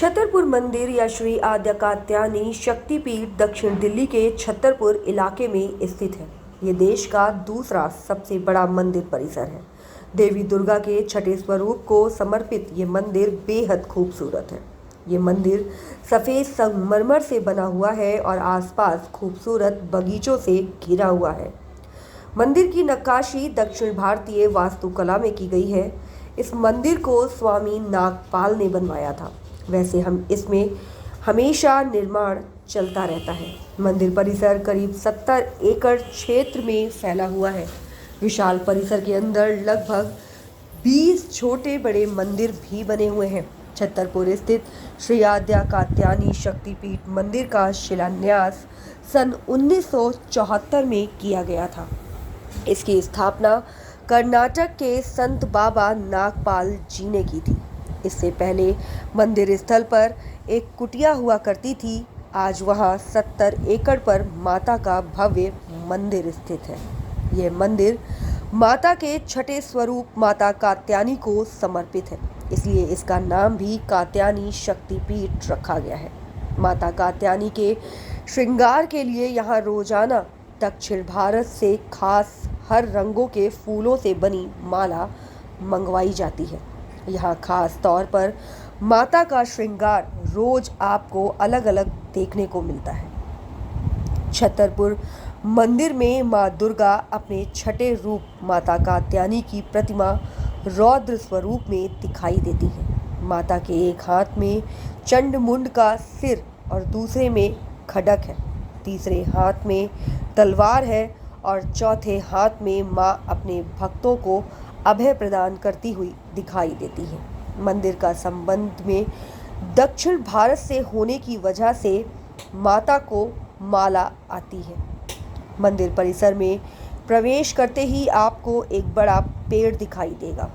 छतरपुर मंदिर या श्री आद्य कात्यायनी शक्तिपीठ दक्षिण दिल्ली के छतरपुर इलाके में स्थित है। ये देश का दूसरा सबसे बड़ा मंदिर परिसर है। देवी दुर्गा के छठे स्वरूप को समर्पित ये मंदिर बेहद खूबसूरत है। ये मंदिर सफ़ेद संगमरमर से बना हुआ है और आसपास खूबसूरत बगीचों से घिरा हुआ है। मंदिर की नक्काशी दक्षिण भारतीय वास्तुकला में की गई है। इस मंदिर को स्वामी नागपाल ने बनवाया था। वैसे हम इसमें हमेशा निर्माण चलता रहता है। मंदिर परिसर करीब 70 एकड़ क्षेत्र में फैला हुआ है। विशाल परिसर के अंदर लगभग 20 छोटे बड़े मंदिर भी बने हुए हैं। छतरपुर स्थित श्री आद्य कात्यायनी शक्तिपीठ मंदिर का शिलान्यास सन 1974 में किया गया था। इसकी स्थापना कर्नाटक के संत बाबा नागपाल जी ने की थी। इससे पहले मंदिर स्थल पर एक कुटिया हुआ करती थी। आज वहां 70 एकड़ पर माता का भव्य मंदिर स्थित है। यह मंदिर माता के छठे स्वरूप माता कात्यायनी को समर्पित है, इसलिए इसका नाम भी कात्यायनी शक्तिपीठ रखा गया है। माता कात्यायनी के श्रृंगार के लिए यहाँ रोजाना दक्षिण भारत से खास हर रंगों के फूलों से बनी माला मंगवाई जाती है। यहाँ खास तौर पर माता का श्रृंगार रोज आपको अलग अलग देखने को मिलता है। छतरपुर मंदिर में माँ दुर्गा अपने छठे रूप माता कात्यायनी की प्रतिमा रौद्र स्वरूप में दिखाई देती है। माता के एक हाथ में चंडमुंड का सिर और दूसरे में खड्ग है, तीसरे हाथ में तलवार है और चौथे हाथ में माँ अपने भक्तों को अभय प्रदान करती हुई दिखाई देती है। मंदिर का संबंध में दक्षिण भारत से होने की वजह से माता को माला आती है। मंदिर परिसर में प्रवेश करते ही आपको एक बड़ा पेड़ दिखाई देगा।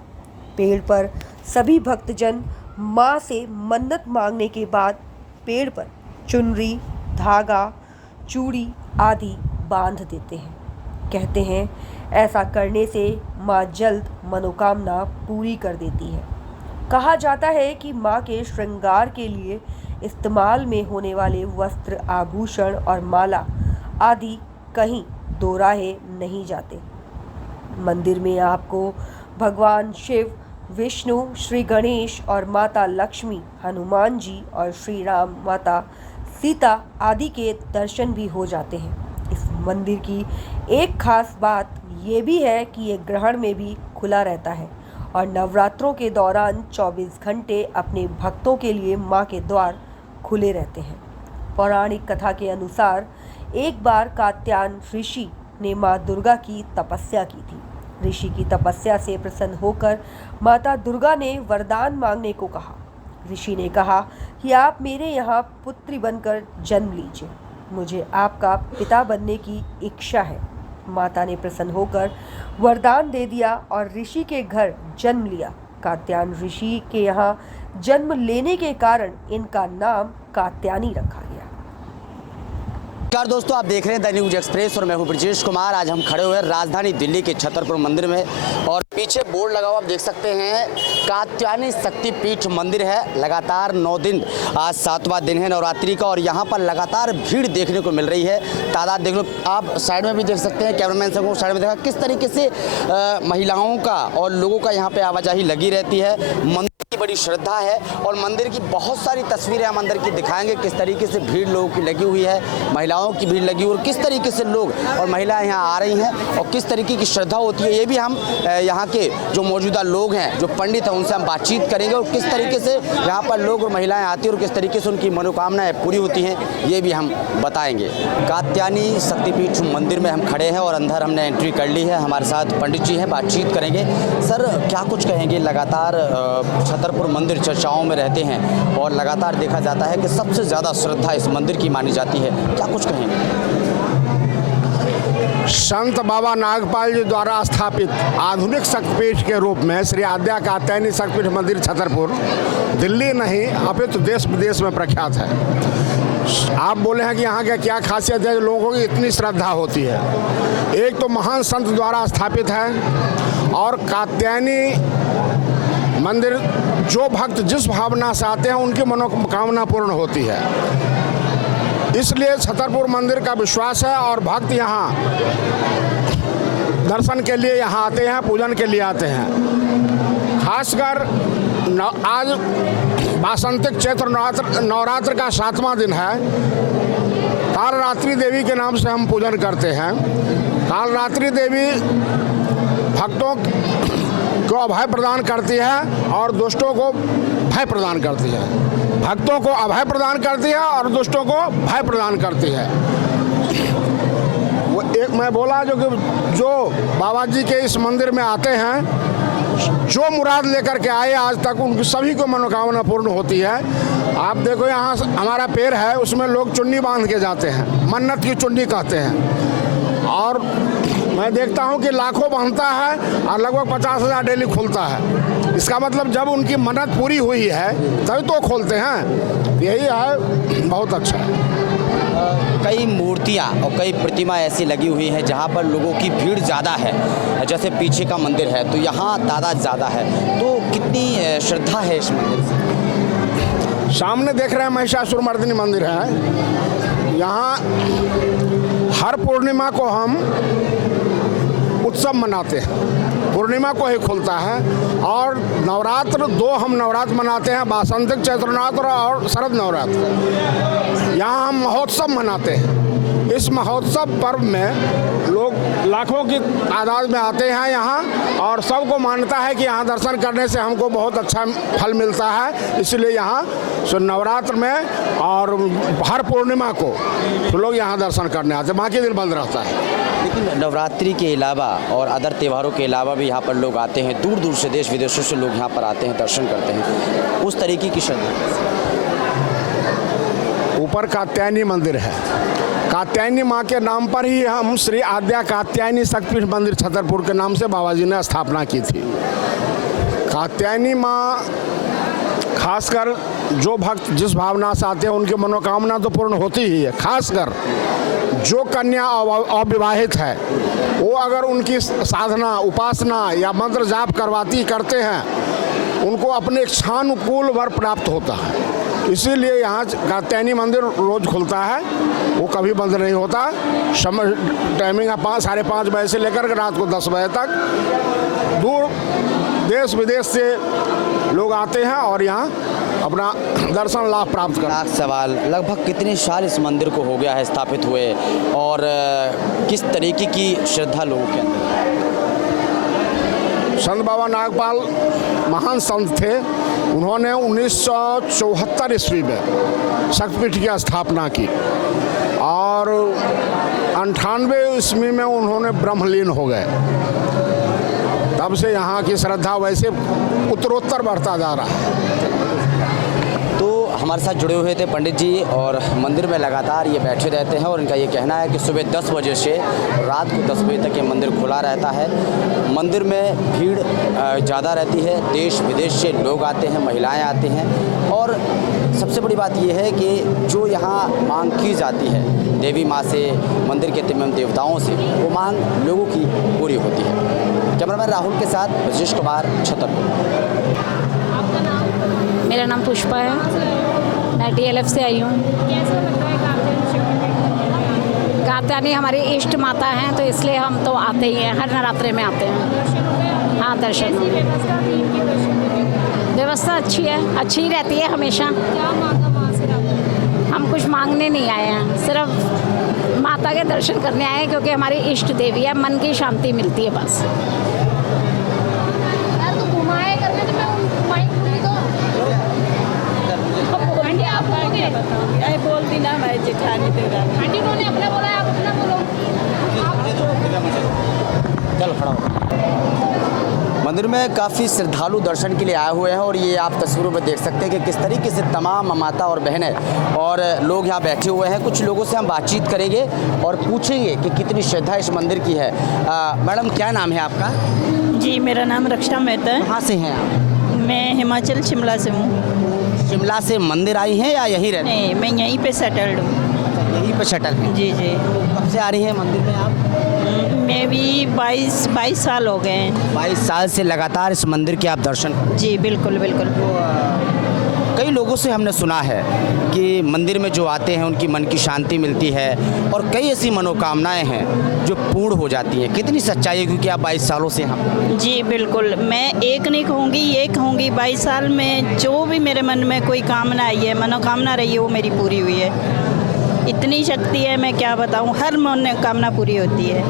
पेड़ पर सभी भक्तजन माँ से मन्नत मांगने के बाद पेड़ पर चुनरी, धागा, चूड़ी आदि बांध देते हैं। कहते हैं ऐसा करने से माँ जल्द मनोकामना पूरी कर देती है। कहा जाता है कि माँ के श्रृंगार के लिए इस्तेमाल में होने वाले वस्त्र, आभूषण और माला आदि कहीं दोराहे नहीं जाते। मंदिर में आपको भगवान शिव, विष्णु, श्री गणेश और माता लक्ष्मी, हनुमान जी और श्री राम, माता सीता आदि के दर्शन भी हो जाते हैं। इस मंदिर की एक खास बात ये भी है कि ये ग्रहण में भी खुला रहता है और नवरात्रों के दौरान 24 घंटे अपने भक्तों के लिए माँ के द्वार खुले रहते हैं। पौराणिक कथा के अनुसार एक बार कात्यायन ऋषि ने माँ दुर्गा की तपस्या की थी। ऋषि की तपस्या से प्रसन्न होकर माता दुर्गा ने वरदान मांगने को कहा। ऋषि ने कहा कि आप मेरे यहाँ पुत्री बनकर जन्म लीजिए, मुझे आपका पिता बनने की इच्छा है। माता ने प्रसन्न होकर वरदान दे दिया और ऋषि के घर जन्म लिया। कात्यायन ऋषि के यहाँ जन्म लेने के कारण इनका नाम कात्यायनी रखा गया। नमस्कार दोस्तों, आप देख रहे हैं द न्यूज एक्सप्रेस और मैं हूं ब्रजेश कुमार। आज हम खड़े हुए हैं राजधानी दिल्ली के छतरपुर मंदिर में और पीछे बोर्ड लगा हुआ आप देख सकते हैं कात्यायनी शक्तिपीठ मंदिर है। लगातार 9 दिन, आज 7वां दिन है नवरात्रि का और यहाँ पर लगातार भीड़ देखने को मिल रही है। तादाद देख लो, आप साइड में भी देख सकते हैं, कैमरामैन से साइड में देखा किस तरीके से महिलाओं का और लोगों का यहाँ पर आवाजाही लगी रहती है। मंदिर की बड़ी श्रद्धा है और मंदिर की बहुत सारी तस्वीरें हम अंदर की दिखाएंगे। किस तरीके से भीड़ लोगों की लगी हुई है, महिलाओं की भीड़ लगी हुई और किस तरीके से लोग और महिलाएं यहाँ आ रही हैं और किस तरीके की श्रद्धा होती है, ये भी हम यहाँ के जो मौजूदा लोग हैं, जो पंडित हैं, उनसे हम बातचीत करेंगे और किस तरीके से यहाँ पर लोग और महिलाएं आती हैं और किस तरीके से उनकी मनोकामनाएं पूरी होती हैं, ये भी हम बताएंगे। कात्यायनी शक्तिपीठ मंदिर में हम खड़े हैं और अंदर हमने एंट्री कर ली है। हमारे साथ पंडित जी हैं, बातचीत करेंगे। सर, क्या कुछ कहेंगे? लगातार छतरपुर मंदिर चर्चाओं में रहते हैं और लगातार देखा जाता है कि सबसे ज़्यादा श्रद्धा इस मंदिर की मानी जाती है, क्या कुछ कहेंगे? संत बाबा नागपाल जी द्वारा स्थापित आधुनिक शक्तिपीठ के रूप में श्री आद्य कात्यायनी शक्तिपीठ मंदिर छतरपुर दिल्ली नहीं अपितु देश विदेश में प्रख्यात है। आप बोले हैं कि यहाँ का क्या खासियत है, लोगों की इतनी श्रद्धा होती है। एक तो महान संत द्वारा स्थापित है और कात्यायनी मंदिर जो भक्त जिस भावना से आते हैं उनकी मनोकामना पूर्ण होती है। इसलिए छतरपुर मंदिर का विश्वास है और भक्त यहाँ दर्शन के लिए यहाँ आते हैं, पूजन के लिए आते हैं। खासकर आज वासंतिक चैत्र नवरात्र का 7वां दिन है। कालरात्रि देवी के नाम से हम पूजन करते हैं। कालरात्रि देवी भक्तों को अभय प्रदान करती है और दुष्टों को भय प्रदान करती है। भक्तों को अभय प्रदान करती है और दुष्टों को भय प्रदान करती है। वो एक मैं बोला जो बाबा जी के इस मंदिर में आते हैं, जो मुराद लेकर के आए आज तक उनकी सभी को मनोकामना पूर्ण होती है। आप देखो यहाँ हमारा पैर है, उसमें लोग चुन्नी बांध के जाते हैं, मन्नत की चुन्नी कहते हैं। और मैं देखता हूँ कि लाखों बांधता है और लगभग 50,000 डेली खुलता है। इसका मतलब जब उनकी मन्नत पूरी हुई है तभी तो खोलते हैं। यही है, बहुत अच्छा है। कई मूर्तियाँ और कई प्रतिमा ऐसी लगी हुई हैं जहाँ पर लोगों की भीड़ ज़्यादा है। जैसे पीछे का मंदिर है तो यहाँ तादाद ज़्यादा है, तो कितनी श्रद्धा है इस मंदिर से? सामने देख रहे हैं महिषासुरमर्दिनी मंदिर है। यहाँ हर पूर्णिमा को हम उत्सव मनाते हैं। पूर्णिमा को ही खुलता है और नवरात्र 2 हम नवरात्र मनाते हैं, वासंतिक चैत्र नवरात्र और शरद नवरात्र। यहाँ हम महोत्सव मनाते हैं। इस महोत्सव पर्व में लोग लाखों की तादाद में आते हैं यहाँ और सबको मान्यता है कि यहाँ दर्शन करने से हमको बहुत अच्छा फल मिलता है। इसलिए यहाँ नवरात्र में और हर पूर्णिमा को तो लोग यहाँ दर्शन करने आते हैं, बाकी दिन बंद रहता है। लेकिन नवरात्रि के अलावा और अदर त्योहारों के अलावा भी यहाँ पर लोग आते हैं, दूर दूर से देश विदेशों से लोग यहाँ पर आते हैं, दर्शन करते हैं। उस तरीके की श्रद्धा ऊपर कात्यायनी मंदिर है। कात्यायनी माँ के नाम पर ही हम श्री आद्या कात्यायनी शक्तिपीठ मंदिर छतरपुर के नाम से बाबा जी ने स्थापना की थी। कात्यायनी माँ खासकर जो भक्त जिस भावना से आते हैं उनकी मनोकामना तो पूर्ण होती ही है। खासकर जो कन्या अविवाहित है वो अगर उनकी साधना उपासना या मंत्र जाप करते हैं उनको अपने इच्छानुकूल वर प्राप्त होता है। इसीलिए यहाँ कात्यायनी मंदिर रोज खुलता है, वो कभी बंद नहीं होता। समय टाइमिंग है 5-5:30 बजे से लेकर रात को 10 बजे तक। दूर देश विदेश से लोग आते हैं और यहाँ अपना दर्शन लाभ प्राप्त करते हैं। सवाल, लगभग कितने साल इस मंदिर को हो गया है स्थापित हुए और किस तरीके की श्रद्धा लोगों के अंदर? संत बाबा नागपाल महान संत थे। उन्होंने 1974 ईस्वी में शक्तिपीठ की स्थापना की और 98 ईस्वी में उन्होंने ब्रह्मलीन हो गए। तब से यहाँ की श्रद्धा वैसे उत्तरोत्तर बढ़ता जा रहा है। हमारे साथ जुड़े हुए थे पंडित जी और मंदिर में लगातार ये बैठे रहते हैं और इनका ये कहना है कि सुबह 10 बजे से रात को 10 बजे तक ये मंदिर खुला रहता है। मंदिर में भीड़ ज़्यादा रहती है, देश विदेश से लोग आते हैं, महिलाएं आते हैं और सबसे बड़ी बात ये है कि जो यहाँ मांग की जाती है देवी माँ से, मंदिर के तमाम देवताओं से, वो मांग लोगों की पूरी होती है। कैमरामैन राहुल के साथ ब्रजेश कुमार, छतरपुर। मेरा नाम पुष्पा है, मैं DLF से आई हूँ। कात्यायनी हमारी इष्ट माता हैं तो इसलिए हम तो आते ही हैं, हर नवरात्रे में आते हैं। हाँ, दर्शन व्यवस्था अच्छी है, अच्छी ही रहती है हमेशा। हम कुछ मांगने नहीं आए हैं, सिर्फ माता के दर्शन करने आए हैं क्योंकि हमारी इष्ट देवी है, मन की शांति मिलती है बस। बोल दी ना भाई जेठानी तेरा आंटी उन्होंने अपना बोला है, आप अपना बोलो। चल खड़ा हो। मंदिर में काफ़ी श्रद्धालु दर्शन के लिए आए हुए हैं और ये आप तस्वीरों में देख सकते हैं कि किस तरीके से तमाम माता और बहनें और लोग यहाँ बैठे हुए हैं। कुछ लोगों से हम बातचीत करेंगे और पूछेंगे कि कितनी श्रद्धा इस मंदिर की है। मैडम, क्या नाम है आपका? जी, मेरा नाम रक्षा मेहता है। कहाँ से हैं आप? मैं हिमाचल शिमला से हूँ। शिमला से मंदिर आई हैं या यहीं रहते हैं? नहीं, मैं यहीं पे सेटल्ड हूँ। यहीं पे सेटल हैं? जी जी। कब से आ रही हैं मंदिर में आप? मैंने भी 22 साल हो गए हैं। 22 साल से लगातार इस मंदिर के आप दर्शन कर रहे हैं। जी बिल्कुल बिल्कुल। कई लोगों से हमने सुना है कि मंदिर में जो आते हैं उनकी मन की शांति मिलती है और कई ऐसी मनोकामनाएं हैं जो पूर्ण हो जाती हैं। कितनी सच्चाई है, क्योंकि आप 22 सालों से यहाँ पर? जी बिल्कुल, मैं एक नहीं कहूँगी, ये कहूँगी 22 साल में जो भी मेरे मन में कोई कामना आई है, मनोकामना रही है, वो मेरी पूरी हुई है। इतनी शक्ति है, मैं क्या बताऊँ, हर मनोकामना पूरी होती है।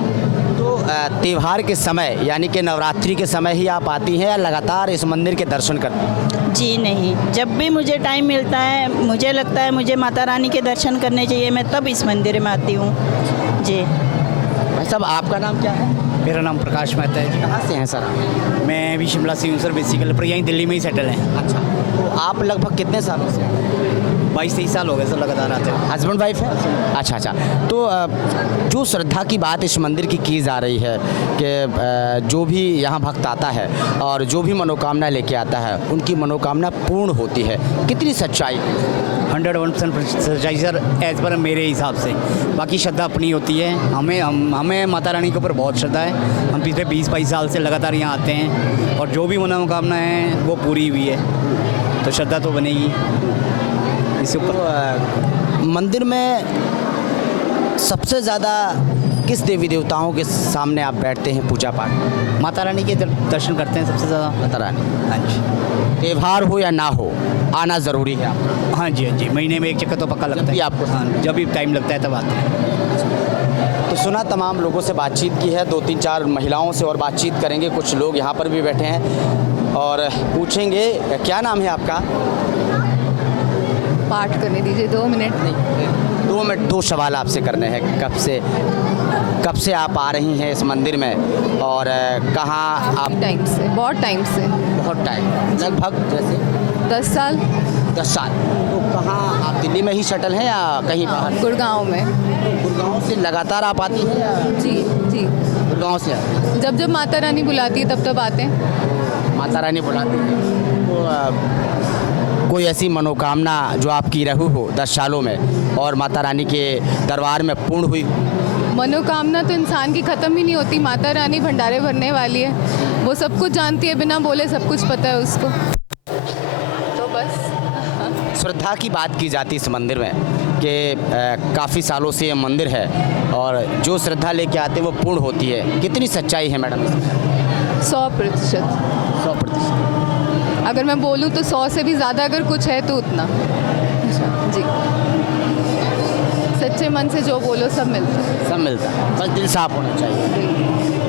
तो त्यौहार के समय यानी कि नवरात्रि के समय ही आप आती हैं या लगातार इस मंदिर के दर्शन करती हैं? जी नहीं, जब भी मुझे टाइम मिलता है, मुझे लगता है मुझे माता रानी के दर्शन करने चाहिए, मैं तब इस मंदिर में आती हूँ। जी भाई साहब, आपका नाम क्या है? मेरा नाम प्रकाश मेहता है। कहाँ से हैं सर आप? मैं भी शिमला से हूँ सर, बेसिकली पर यहीं दिल्ली में ही सेटल हैं। अच्छा, तो आप लगभग कितने सालों से? 22-23 साल हो गए सर लगातार आते हैं। हस्बैंड वाइफ है? अच्छा अच्छा। तो जो श्रद्धा की बात इस मंदिर की जा रही है कि जो भी यहाँ भक्त आता है और जो भी मनोकामना लेके आता है उनकी मनोकामना पूर्ण होती है, कितनी सच्चाई? 101% सच्चाई सर, एज पर मेरे हिसाब से। बाकी श्रद्धा अपनी होती है। हमें माता रानी के ऊपर बहुत श्रद्धा है। हम पिछले 20-22 साल से लगातार यहाँ आते हैं और जो भी मनोकामना है वो पूरी हुई है, तो श्रद्धा तो बनेगी इसके ऊपर। मंदिर में सबसे ज़्यादा किस देवी देवताओं के सामने आप बैठते हैं पूजा पाठ? माता रानी के दर्शन करते हैं सबसे ज़्यादा। माता रानी। हाँ जी, त्यौहार हो या ना हो, आना ज़रूरी है आपको? हाँ जी, हाँ जी, महीने में एक चक्कर तो पक्का लगता जब भी है आपको? हाँ, जब भी टाइम लगता है तब आते हैं। तो सुना, तमाम लोगों से बातचीत की है, 2-3-4 महिलाओं से और बातचीत करेंगे। कुछ लोग यहाँ पर भी बैठे हैं और पूछेंगे, क्या नाम है आपका? पाठ करने दीजिए 2 मिनट। 2 मिनट, 2 सवाल आपसे करने हैं। कब से आप आ रही हैं इस मंदिर में और कहाँ आप? टाइम से, बहुत टाइम से। बहुत टाइम, लगभग जैसे 10 साल। 10 साल। तो कहाँ आप दिल्ली में ही सेटल हैं या कहीं बाहर? गुड़गांव में। गुड़गांव से लगातार आप आती हैं या? जी जी, गुड़गांव से आती हैं? जब जब माता रानी बुलाती है तब आते हैं। माता रानी बुलाती है। तो कोई ऐसी मनोकामना जो आपकी रही हो 10 सालों में और माता रानी के दरबार में पूर्ण हुई? मनोकामना तो इंसान की ख़त्म ही नहीं होती। माता रानी भंडारे भरने वाली है, वो सब कुछ जानती है, बिना बोले सब कुछ पता है उसको, तो बस। श्रद्धा की बात की जाती है इस मंदिर में कि काफ़ी सालों से ये मंदिर है और जो श्रद्धा लेके आते हैं वो पूर्ण होती है। कितनी सच्चाई है मैडम? 100%। 100%। अगर मैं बोलूँ तो 100 से भी ज़्यादा, अगर कुछ है तो उतना। जी, सच्चे मन से जो बोलो सब मिलता है। सब मिलता है, बस दिल साफ होना चाहिए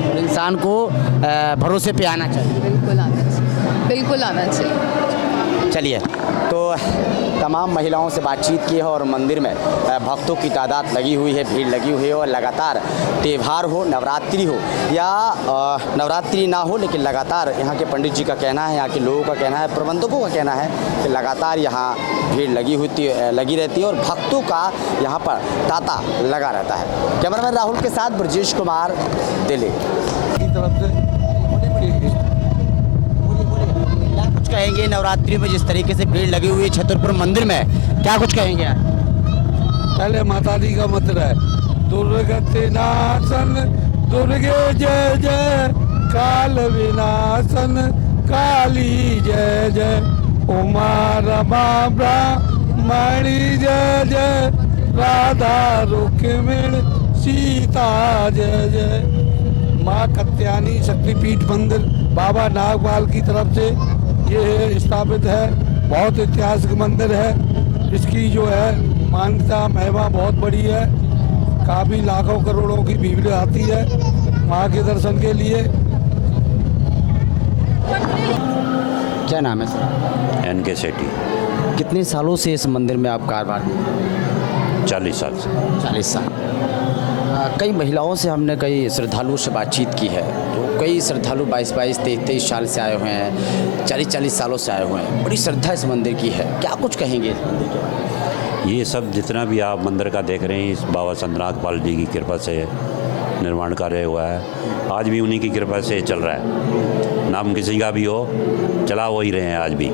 और इंसान को भरोसे पे आना चाहिए। बिल्कुल आना चाहिए, बिल्कुल आना चाहिए। चलिए, तो तमाम महिलाओं से बातचीत की है और मंदिर में भक्तों की तादाद लगी हुई है, भीड़ लगी हुई है और लगातार त्यौहार हो, नवरात्रि हो या नवरात्रि ना हो, लेकिन लगातार यहाँ के पंडित जी का कहना है, यहाँ के लोगों का कहना है, प्रबंधकों का कहना है कि लगातार यहाँ भीड़ लगी रहती है और भक्तों का यहाँ पर तांता लगा रहता है। कैमरामैन राहुल के साथ ब्रजेश कुमार, दिल्ली। कुछ कहेंगे नवरात्रि में जिस तरीके से भीड़ लगी हुई है छतरपुर मंदिर में, क्या कुछ कहेंगे आप? पहले माता दी का मंत्र है, दुर्गति नाशन दुर्गे जय जय, काल विनाशन काली जय जय, उमा रमा ब्राह्मणी जय जय, राधा रुक्मिणी सीता जय जय। माँ कत्यानी शक्तिपीठ मंदिर बाबा नागपाल की तरफ से ये स्थापित है। बहुत ऐतिहासिक मंदिर है, इसकी जो है मान्यता महिमा बहुत बड़ी है। काफ़ी लाखों करोड़ों की भीड़ आती है माँ के दर्शन के लिए। क्या नाम है सर? NK सेठी। कितने सालों से इस मंदिर में आप कारोबार? 40 साल से। 40 साल। कई महिलाओं से हमने कई श्रद्धालुओं से बातचीत की है, तो कई श्रद्धालु 22-22, 23-23 साल से आए हुए हैं, 40-40 सालों से आए हुए हैं। बड़ी श्रद्धा इस मंदिर की है, क्या कुछ कहेंगे इस मंदिर के बारे में? ये सब जितना भी आप मंदिर का देख रहे हैं, इस बाबा संत नागपाल जी की कृपा से निर्माण कार्य हुआ है। आज भी उन्हीं की कृपा से चल रहा है। नाम किसी का भी हो, चला वही रहे हैं आज भी।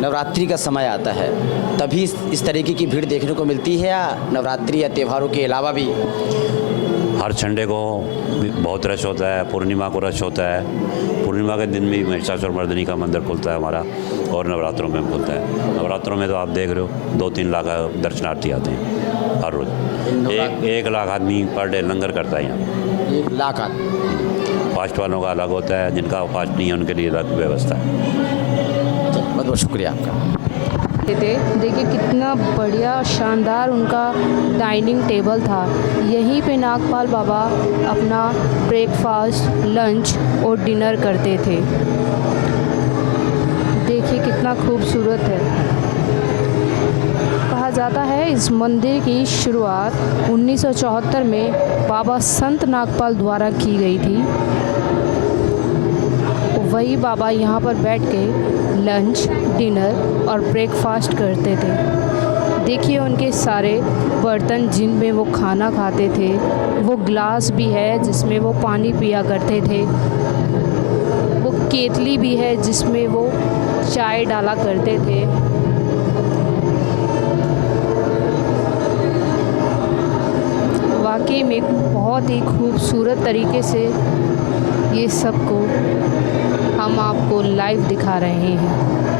नवरात्रि का समय आता है तभी इस तरीके की भीड़ देखने को मिलती है या नवरात्रि या त्योहारों के अलावा भी? हर मार्च संडे को भी बहुत रश होता है, पूर्णिमा को रश होता है। पूर्णिमा के दिन भी महिषासुर मर्दिनी का मंदिर खुलता है हमारा, और नवरात्रों में खुलता है। नवरात्रों में तो आप देख रहे हो 2-3 लाख दर्शनार्थी आते हैं हर रोज़। 1 लाख आदमी पर डे लंगर करता है यहाँ। 1 लाख आदमी। फास्ट वालों का अलग होता है, जिनका फास्ट नहीं है उनके लिए अलग व्यवस्था है। बहुत बहुत शुक्रिया आपका। देखिए कितना बढ़िया शानदार उनका डाइनिंग टेबल था। यहीं पे नागपाल बाबा अपना ब्रेकफास्ट, लंच और डिनर करते थे। देखिए कितना खूबसूरत है। कहा जाता है इस मंदिर की शुरुआत 1974 में बाबा संत नागपाल द्वारा की गई थी। वही बाबा यहाँ पर बैठ के लंच, डिनर और ब्रेकफास्ट करते थे। देखिए उनके सारे बर्तन जिनमें वो खाना खाते थे, वो ग्लास भी है जिसमें वो पानी पिया करते थे, वो केतली भी है जिसमें वो चाय डाला करते थे। वाकई में बहुत ही खूबसूरत तरीके से ये सब को हम आपको लाइव दिखा रहे हैं।